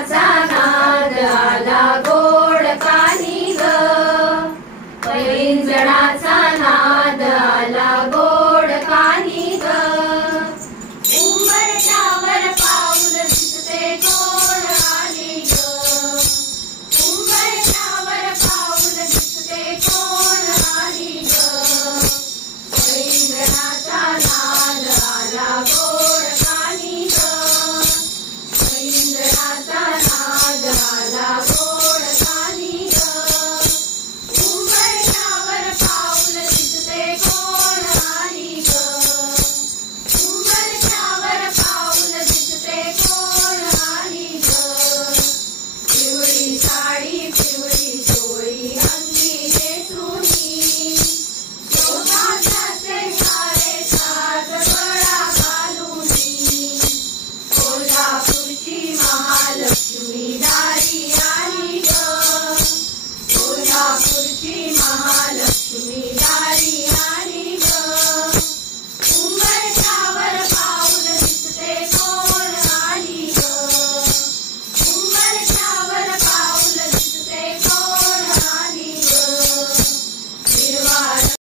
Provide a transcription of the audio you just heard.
नाद आला गोड कानी ग, पैंजणाचा नाद आला गोड कानी ग. उंबरठ्यावर पाऊल दिसते कोण आली ग, उंबरठ्यावर पाऊल दिसते कोण आली ग. पैंजणाचा नाद आला गोड कानी ग, पैंजणाचा नाद आला गोड कानी ग. उंबरठ्यावर पाऊल दिसते कोण आली ग, उंबरठ्यावर पाऊल दिसते कोण आली ग. पिवळी साडी पिवळी चोळी अंगी नेसुनी, शोभाच्याचे सारे साज गळा घालुनी. कोल्हापूरची महालक्ष्मी दारी आली ग, कोल्हापूरची महालक्ष्मी दारी